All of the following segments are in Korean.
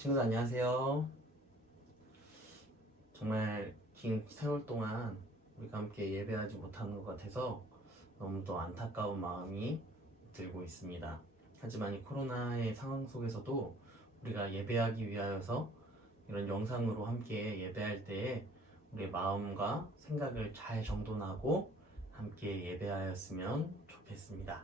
친구들 안녕하세요. 정말 긴 세월 동안 우리가 함께 예배하지 못하는 것 같아서 너무도 안타까운 마음이 들고 있습니다. 하지만 이 코로나의 상황 속에서도 우리가 예배하기 위하여서 이런 영상으로 함께 예배할 때에 우리의 마음과 생각을 잘 정돈하고 함께 예배하였으면 좋겠습니다.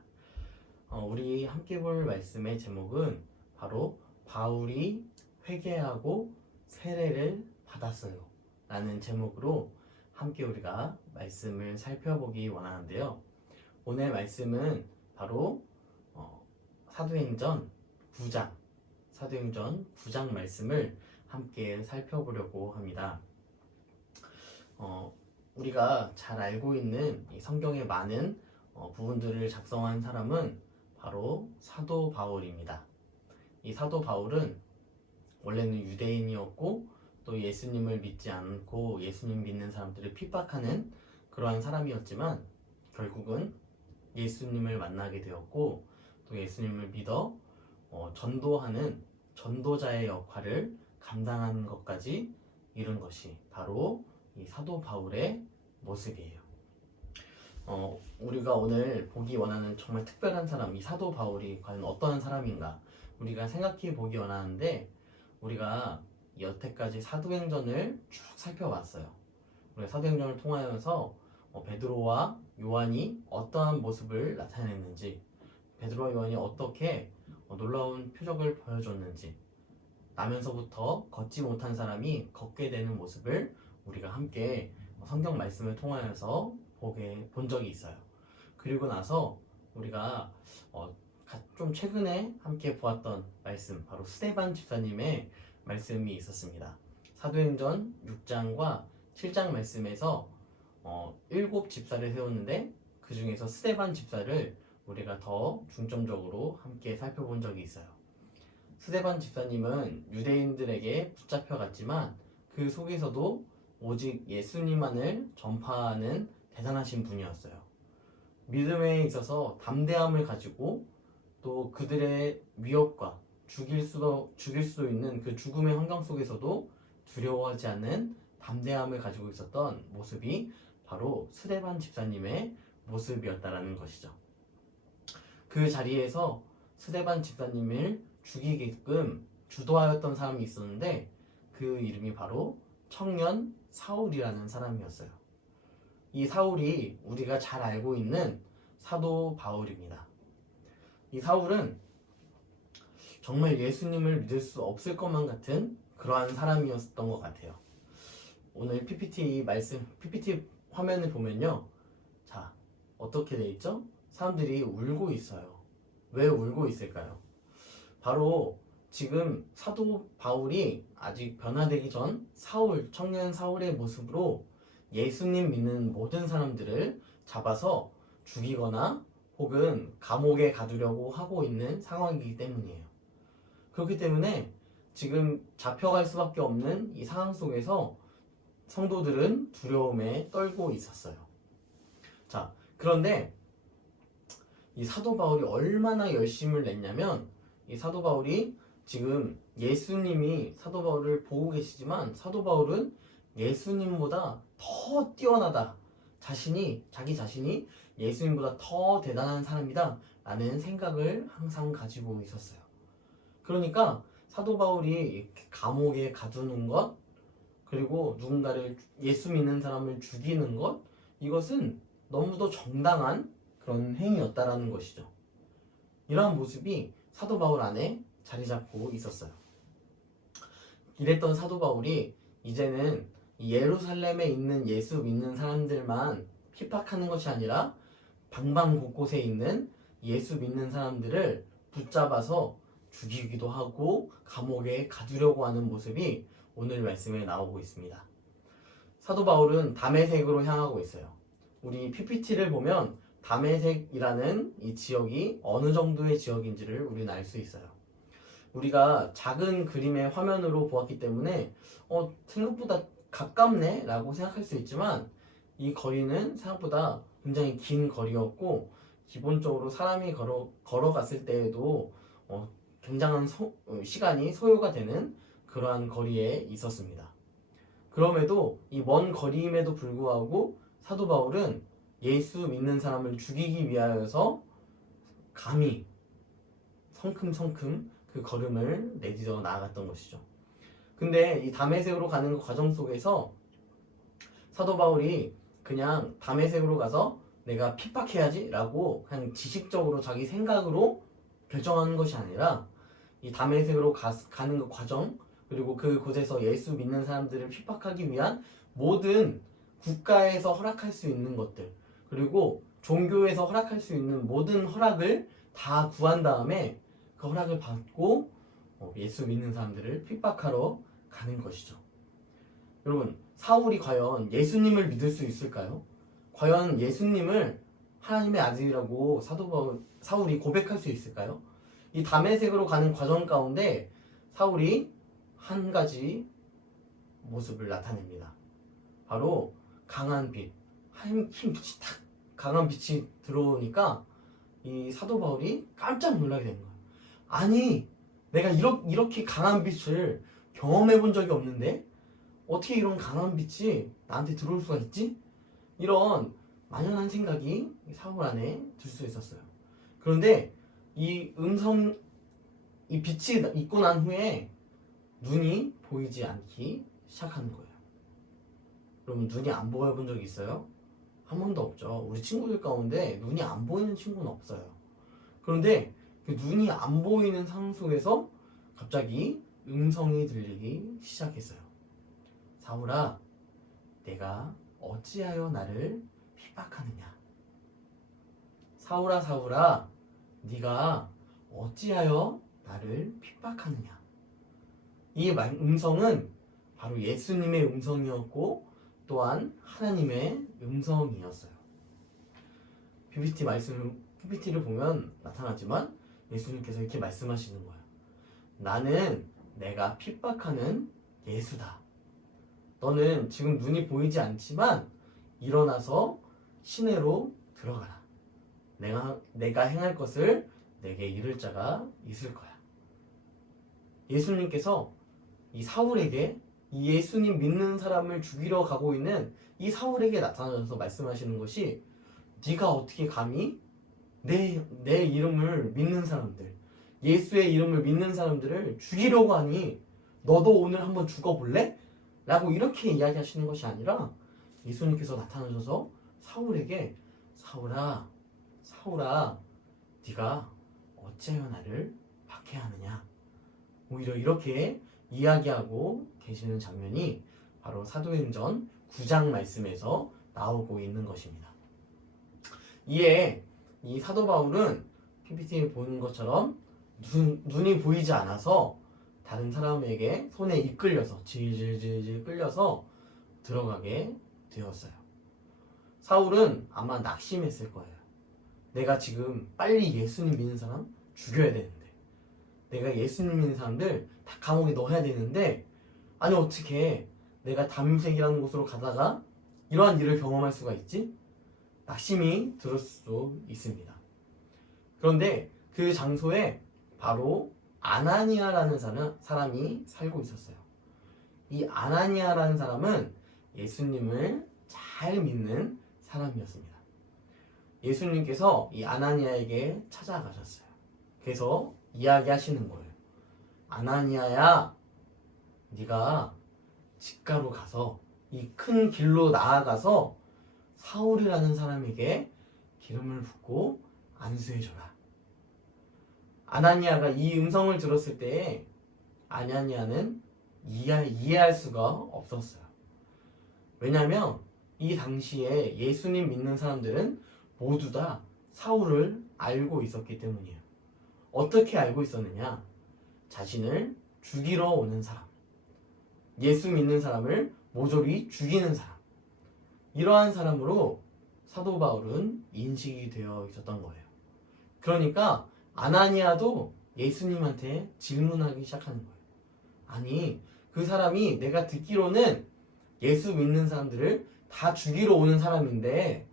우리 함께 볼 말씀의 제목은 바로 바울이 회개하고 세례를 받았어요 라는 제목으로 함께 우리가 말씀을 살펴보기 원하는데요. 오늘 말씀은 바로 사도행전 9장 말씀을 함께 살펴보려고 합니다. 우리가 잘 알고 있는 이 성경의 많은 부분들을 작성한 사람은 바로 사도 바울입니다. 이 사도 바울은 원래는 유대인이었고 또 예수님을 믿지 않고 예수님 믿는 사람들을 핍박하는 그러한 사람이었지만 결국은 예수님을 만나게 되었고 또 예수님을 믿어 전도하는 전도자의 역할을 감당하는 것까지 이룬 것이 바로 이 사도 바울의 모습이에요. 우리가 오늘 보기 원하는 정말 특별한 사람, 이 사도 바울이 과연 어떤 사람인가 우리가 생각해 보기 원하는데, 우리가 여태까지 사도행전을 쭉 살펴봤어요. 우리가 사도행전을 통하여서 베드로와 요한이 어떠한 모습을 나타냈는지, 베드로와 요한이 어떻게 놀라운 표적을 보여줬는지, 나면서부터 걷지 못한 사람이 걷게 되는 모습을 우리가 함께 성경 말씀을 통하여서 본 적이 있어요. 그리고 나서 우리가 좀 최근에 함께 보았던 말씀, 바로 스데반 집사님의 말씀이 있었습니다. 사도행전 6장과 7장 말씀에서 7 집사를 세웠는데 그 중에서 스데반 집사를 우리가 더 중점적으로 함께 살펴본 적이 있어요. 스데반 집사님은 유대인들에게 붙잡혀갔지만 그 속에서도 오직 예수님만을 전파하는 대단하신 분이었어요. 믿음에 있어서 담대함을 가지고 또 그들의 위협과 죽일 수도 있는 그 죽음의 환경 속에서도 두려워하지 않는 담대함을 가지고 있었던 모습이 바로 스데반 집사님의 모습이었다라는 것이죠. 그 자리에서 스데반 집사님을 죽이게끔 주도하였던 사람이 있었는데 그 이름이 바로 청년 사울이라는 사람이었어요. 이 사울이 우리가 잘 알고 있는 사도 바울입니다. 이 사울은 정말 예수님을 믿을 수 없을 것만 같은 그러한 사람이었던 것 같아요. 오늘 PPT 화면을 보면요. 자, 어떻게 돼 있죠? 사람들이 울고 있어요. 왜 울고 있을까요? 바로 지금 사도 바울이 아직 변화되기 전 청년 사울의 모습으로 예수님 믿는 모든 사람들을 잡아서 죽이거나 혹은 감옥에 가두려고 하고 있는 상황이기 때문이에요. 그렇기 때문에 지금 잡혀갈 수밖에 없는 이 상황 속에서 성도들은 두려움에 떨고 있었어요. 자, 그런데 이 사도 바울이 얼마나 열심을 냈냐면, 이 사도 바울이 지금 예수님이 사도 바울을 보고 계시지만 사도 바울은 예수님보다 더 뛰어나다, 자기 자신이 예수님보다 더 대단한 사람이다 라는 생각을 항상 가지고 있었어요. 그러니까 사도 바울이 감옥에 가두는 것, 그리고 누군가를, 예수 믿는 사람을 죽이는 것, 이것은 너무도 정당한 그런 행위였다라는 것이죠. 이러한 모습이 사도 바울 안에 자리 잡고 있었어요. 이랬던 사도 바울이 이제는 예루살렘에 있는 예수 믿는 사람들만 핍박하는 것이 아니라 방방 곳곳에 있는 예수 믿는 사람들을 붙잡아서 죽이기도 하고 감옥에 가두려고 하는 모습이 오늘 말씀에 나오고 있습니다. 사도 바울은 다메섹으로 향하고 있어요. 우리 PPT를 보면 다메섹이라는 이 지역이 어느 정도의 지역인지를 우리는 알 수 있어요. 우리가 작은 그림의 화면으로 보았기 때문에 생각보다 가깝네 라고 생각할 수 있지만, 이 거리는 생각보다 굉장히 긴 거리였고, 기본적으로 사람이 걸어갔을 때에도 굉장한 시간이 소요가 되는 그러한 거리에 있었습니다. 그럼에도 이 먼 거리임에도 불구하고 사도 바울은 예수 믿는 사람을 죽이기 위하여서 감히 성큼성큼 그 걸음을 내딛어 나아갔던 것이죠. 근데 이 다메섹으로 가는 과정 속에서 사도 바울이 그냥 다메섹으로 가서 내가 핍박해야지 라고 그냥 지식적으로 자기 생각으로 결정하는 것이 아니라 이 다메섹으로 가는 그 과정, 그리고 그곳에서 예수 믿는 사람들을 핍박하기 위한 모든 국가에서 허락할 수 있는 것들, 그리고 종교에서 허락할 수 있는 모든 허락을 다 구한 다음에 그 허락을 받고 예수 믿는 사람들을 핍박하러 가는 것이죠. 여러분, 사울이 과연 예수님을 믿을 수 있을까요? 과연 예수님을 하나님의 아들이라고 사울이 고백할 수 있을까요? 이 다메섹으로 가는 과정 가운데 사울이 한 가지 모습을 나타냅니다. 바로 강한 빛, 흰 빛이 탁 강한 빛이 들어오니까 이 사도 바울이 깜짝 놀라게 되는 거예요. 아니, 내가 이렇게 강한 빛을 경험해 본 적이 없는데 어떻게 이런 강한 빛이 나한테 들어올 수가 있지? 이런 만연한 생각이 사울 안에 들 수 있었어요. 그런데 이 빛이 있고 난 후에 눈이 보이지 않기 시작하는 거예요. 여러분, 눈이 안 보여본 적이 있어요? 한 번도 없죠. 우리 친구들 가운데 눈이 안 보이는 친구는 없어요. 그런데 그 눈이 안 보이는 상황 속에서 갑자기 음성이 들리기 시작했어요. 사울아, 내가 어찌하여 나를 핍박하느냐? 사울아, 사울아, 네가 어찌하여 나를 핍박하느냐? 이 음성은 바로 예수님의 음성이었고 또한 하나님의 음성이었어요. PPT를 보면 나타나지만 예수님께서 이렇게 말씀하시는 거예요. 나는 내가 핍박하는 예수다. 너는 지금 눈이 보이지 않지만 일어나서 시내로 들어가라. 내가 행할 것을 내게 이룰 자가 있을 거야. 예수님께서 이 사울에게, 이 예수님 믿는 사람을 죽이러 가고 있는 이 사울에게 나타나셔서 말씀하시는 것이, 네가 어떻게 감히 내 이름을 믿는 사람들, 예수의 이름을 믿는 사람들을 죽이려고 하니 너도 오늘 한번 죽어볼래? 라고 이렇게 이야기하시는 것이 아니라 예수님께서 나타나셔서 사울에게 사울아, 사울아, 네가 어찌하여 나를 박해하느냐? 오히려 이렇게 이야기하고 계시는 장면이 바로 사도행전 9장 말씀에서 나오고 있는 것입니다. 이에 이 사도 바울은 PPT에 보는 것처럼 눈이 보이지 않아서 다른 사람에게 손에 이끌려서 질질질질 끌려서 들어가게 되었어요. 사울은 아마 낙심했을 거예요. 내가 지금 빨리 예수님 믿는 사람 죽여야 되는데, 내가 예수님 믿는 사람들 다 감옥에 넣어야 되는데, 아니 어떻게 내가 담색이라는 곳으로 가다가 이러한 일을 경험할 수가 있지? 낙심이 들을 수도 있습니다. 그런데 그 장소에 바로 아나니아라는 사람이 살고 있었어요. 이 아나니아라는 사람은 예수님을 잘 믿는 사람이었습니다. 예수님께서 이 아나니아에게 찾아가셨어요. 그래서 이야기하시는 거예요. 아나니아야, 네가 직가로 가서 이 큰 길로 나아가서 사울이라는 사람에게 기름을 붓고 안수해줘라. 아나니아가 이 음성을 들었을 때 아나니아는 이해할 수가 없었어요. 왜냐하면 이 당시에 예수님 믿는 사람들은 모두 다 사울을 알고 있었기 때문이에요. 어떻게 알고 있었느냐? 자신을 죽이러 오는 사람, 예수 믿는 사람을 모조리 죽이는 사람, 이러한 사람으로 사도 바울은 인식이 되어 있었던 거예요. 그러니까 아나니아도 예수님한테 질문하기 시작하는 거예요. 아니, 그 사람이 내가 듣기로는 예수 믿는 사람들을 다 죽이러 오는 사람인데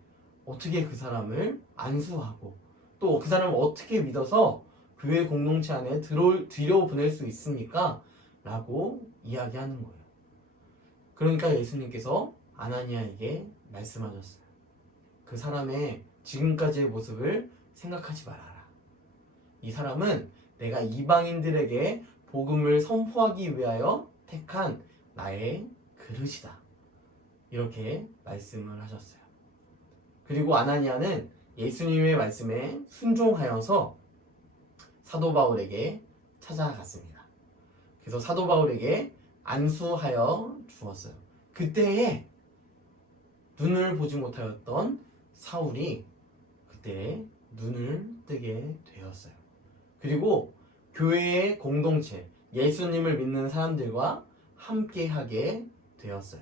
어떻게 그 사람을 안수하고 또 그 사람을 어떻게 믿어서 교회 공동체 안에 들여보낼 수 있습니까? 라고 이야기하는 거예요. 그러니까 예수님께서 아나니아에게 말씀하셨어요. 그 사람의 지금까지의 모습을 생각하지 말아라. 이 사람은 내가 이방인들에게 복음을 선포하기 위하여 택한 나의 그릇이다. 이렇게 말씀을 하셨어요. 그리고 아나니아는 예수님의 말씀에 순종하여서 사도 바울에게 찾아갔습니다. 그래서 사도 바울에게 안수하여 주었어요. 그때에 눈을 보지 못하였던 사울이 그때 눈을 뜨게 되었어요. 그리고 교회의 공동체, 예수님을 믿는 사람들과 함께하게 되었어요.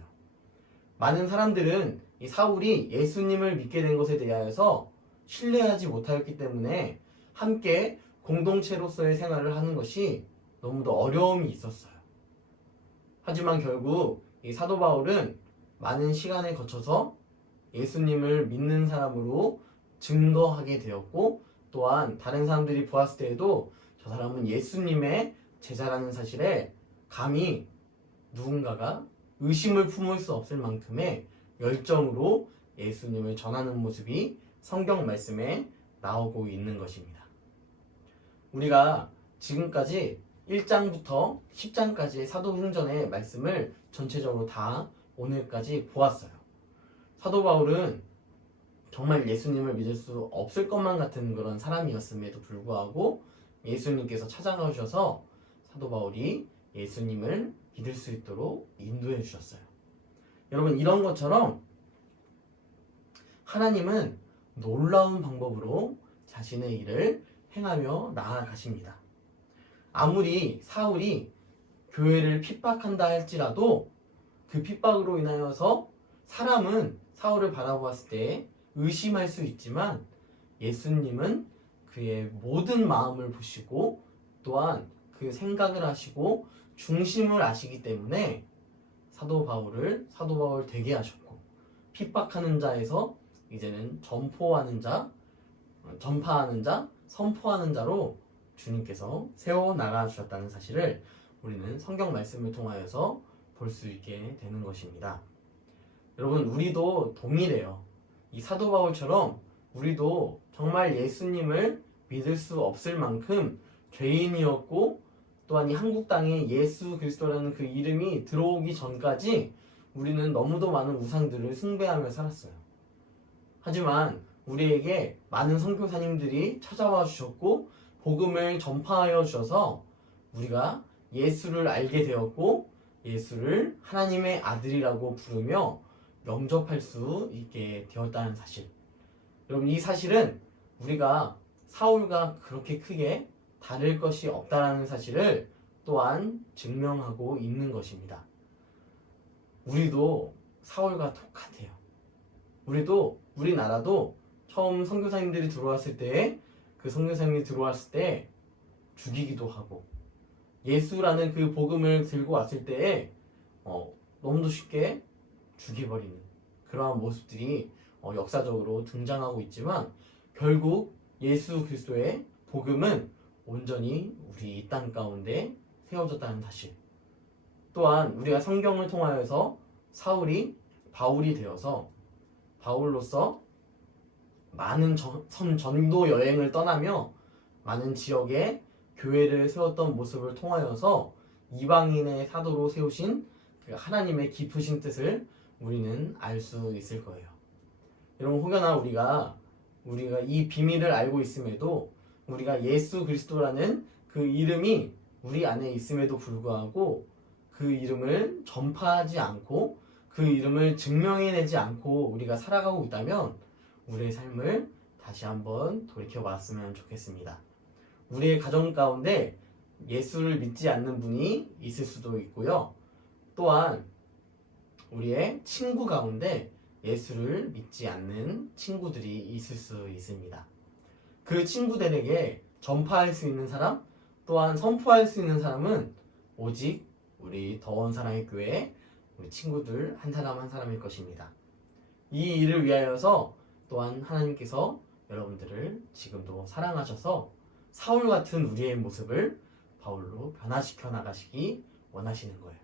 많은 사람들은 이 사울이 예수님을 믿게 된 것에 대하여서 신뢰하지 못하였기 때문에 함께 공동체로서의 생활을 하는 것이 너무도 어려움이 있었어요. 하지만 결국 이 사도 바울은 많은 시간에 거쳐서 예수님을 믿는 사람으로 증거하게 되었고, 또한 다른 사람들이 보았을 때에도 저 사람은 예수님의 제자라는 사실에 감히 누군가가 의심을 품을 수 없을 만큼의 열정으로 예수님을 전하는 모습이 성경 말씀에 나오고 있는 것입니다. 우리가 지금까지 1장부터 10장까지의 사도행전의 말씀을 전체적으로 다 오늘까지 보았어요. 사도 바울은 정말 예수님을 믿을 수 없을 것만 같은 그런 사람이었음에도 불구하고 예수님께서 찾아가 주셔서 사도 바울이 예수님을 믿을 수 있도록 인도해 주셨어요. 여러분, 이런 것처럼 하나님은 놀라운 방법으로 자신의 일을 행하며 나아가십니다. 아무리 사울이 교회를 핍박한다 할지라도 그 핍박으로 인하여서 사람은 사울을 바라보았을 때 의심할 수 있지만 예수님은 그의 모든 마음을 보시고 또한 그 생각을 하시고 중심을 아시기 때문에 사도 바울 되게 하셨고, 핍박하는 자에서 이제는 전파하는 자, 선포하는 자로 주님께서 세워 나가 주셨다는 사실을 우리는 성경 말씀을 통하여서 볼 수 있게 되는 것입니다. 여러분, 우리도 동일해요. 이 사도 바울처럼 우리도 정말 예수님을 믿을 수 없을 만큼 죄인이었고, 또한 이 한국 땅에 예수 그리스도라는 그 이름이 들어오기 전까지 우리는 너무도 많은 우상들을 숭배하며 살았어요. 하지만 우리에게 많은 선교사님들이 찾아와 주셨고 복음을 전파하여 주셔서 우리가 예수를 알게 되었고 예수를 하나님의 아들이라고 부르며 영접할 수 있게 되었다는 사실. 여러분, 이 사실은 우리가 사울과 그렇게 크게 다를 것이 없다는 사실을 또한 증명하고 있는 것입니다. 우리도 사울과 똑같아요. 우리나라도 처음 선교사님들이 들어왔을 때 그 선교사님이 들어왔을 때 죽이기도 하고, 예수라는 그 복음을 들고 왔을 때에 너무도 쉽게 죽여버리는 그러한 모습들이 역사적으로 등장하고 있지만, 결국 예수 그리스도의 복음은 온전히 우리 이 땅 가운데 세워졌다는 사실, 또한 우리가 성경을 통하여서 사울이 바울이 되어서 바울로서 많은 전도 여행을 떠나며 많은 지역에 교회를 세웠던 모습을 통하여서 이방인의 사도로 세우신 그 하나님의 깊으신 뜻을 우리는 알 수 있을 거예요. 여러분, 혹여나 우리가 이 비밀을 알고 있음에도, 우리가 예수 그리스도라는 그 이름이 우리 안에 있음에도 불구하고 그 이름을 전파하지 않고 그 이름을 증명해내지 않고 우리가 살아가고 있다면 우리의 삶을 다시 한번 돌이켜 봤으면 좋겠습니다. 우리의 가정 가운데 예수를 믿지 않는 분이 있을 수도 있고요. 또한 우리의 친구 가운데 예수를 믿지 않는 친구들이 있을 수 있습니다. 그 친구들에게 전파할 수 있는 사람, 또한 선포할 수 있는 사람은 오직 우리 더원 사랑의 교회 우리 친구들 한 사람 한 사람일 것입니다. 이 일을 위하여서 또한 하나님께서 여러분들을 지금도 사랑하셔서 사울 같은 우리의 모습을 바울로 변화시켜 나가시기 원하시는 거예요.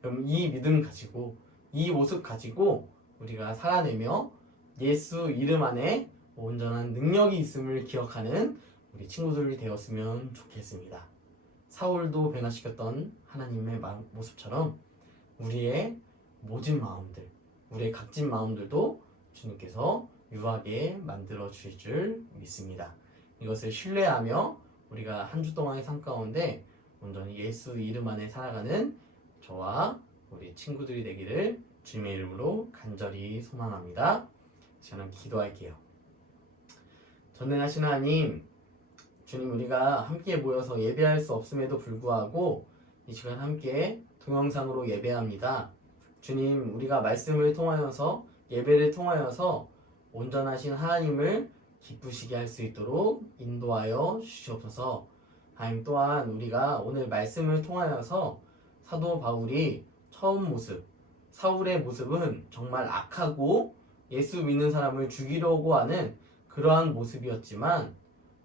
그럼 이 믿음 가지고 이 모습 가지고 우리가 살아내며 예수 이름 안에 온전한 능력이 있음을 기억하는 우리 친구들이 되었으면 좋겠습니다. 사울도 변화시켰던 하나님의 모습처럼 우리의 모진 마음들, 우리의 각진 마음들도 주님께서 유하게 만들어 주실 줄 믿습니다. 이것을 신뢰하며 우리가 한 주 동안의 삶 가운데 온전히 예수 이름 안에 살아가는 저와 우리 친구들이 되기를 주님의 이름으로 간절히 소망합니다. 저는 기도할게요. 전능하신 하나님, 주님, 우리가 함께 모여서 예배할 수 없음에도 불구하고 이 시간 함께 동영상으로 예배합니다. 주님, 우리가 말씀을 통하여서 예배를 통하여서 온전하신 하나님을 기쁘시게 할 수 있도록 인도하여 주시옵소서. 하나님, 또한 우리가 오늘 말씀을 통하여서 사도 바울이 처음 모습, 사울의 모습은 정말 악하고 예수 믿는 사람을 죽이려고 하는 그러한 모습이었지만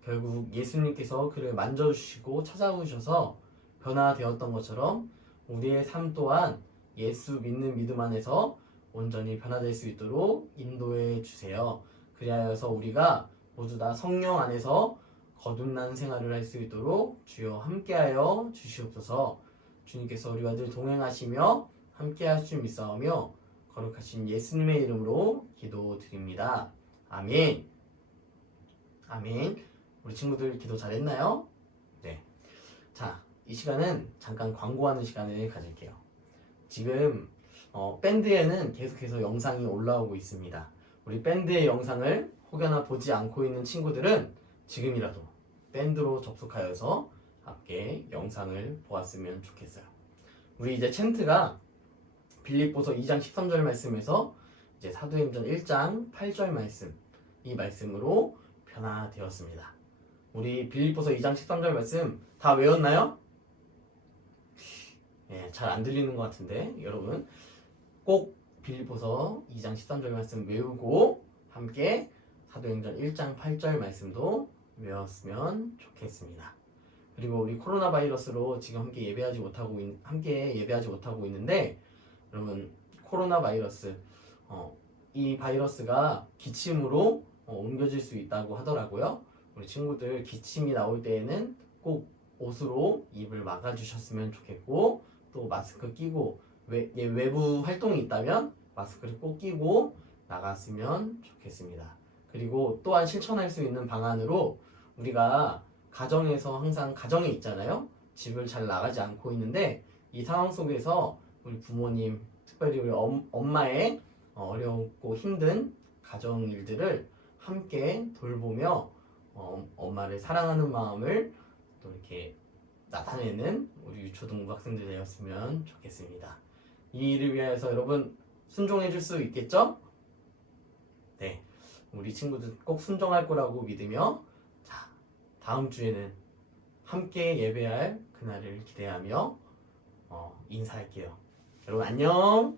결국 예수님께서 그를 만져주시고 찾아오셔서 변화되었던 것처럼 우리의 삶 또한 예수 믿는 믿음 안에서 온전히 변화될 수 있도록 인도해 주세요. 그리하여서 우리가 모두 다 성령 안에서 거듭난 생활을 할 수 있도록 주여 함께하여 주시옵소서. 주님께서 우리와 늘 동행하시며 함께할 줄 믿사오며 거룩하신 예수님의 이름으로 기도드립니다. 아멘. 아멘. 우리 친구들 기도 잘했나요? 네. 자, 이 시간은 잠깐 광고하는 시간을 가질게요. 지금 밴드에는 계속해서 영상이 올라오고 있습니다. 우리 밴드의 영상을 혹여나 보지 않고 있는 친구들은 지금이라도 밴드로 접속하여서 함께 영상을 보았으면 좋겠어요. 우리 이제 챈트가 빌립보서 2장 13절 말씀에서 이제 사도행전 1장 8절 말씀, 이 말씀으로 변화되었습니다. 우리 빌립보서 2장 13절 말씀 다 외웠나요? 네, 잘 안 들리는 것 같은데 여러분 꼭 빌립보서 2장 13절 말씀 외우고 함께 사도행전 1장 8절 말씀도 외웠으면 좋겠습니다. 그리고 우리 코로나 바이러스로 지금 함께 예배하지 못하고 있는데 여러분 코로나 바이러스 이 바이러스가 기침으로 옮겨질 수 있다고 하더라고요. 우리 친구들 기침이 나올 때에는 꼭 옷으로 입을 막아주셨으면 좋겠고 또 마스크 끼고 외부 활동이 있다면 마스크를 꼭 끼고 나갔으면 좋겠습니다. 그리고 또한 실천할 수 있는 방안으로 우리가 가정에서 항상 가정에 있잖아요. 집을 잘 나가지 않고 있는데 이 상황 속에서 우리 부모님, 특별히 우리 엄마의 어렵고 힘든 가정 일들을 함께 돌보며 엄마를 사랑하는 마음을 또 이렇게 나타내는 우리 유초등부 학생들 되었으면 좋겠습니다. 이 일을 위하여서 여러분 순종해 줄 수 있겠죠? 네, 우리 친구들 꼭 순종할 거라고 믿으며 자, 다음 주에는 함께 예배할 그날을 기대하며 인사할게요. 여러분 안녕.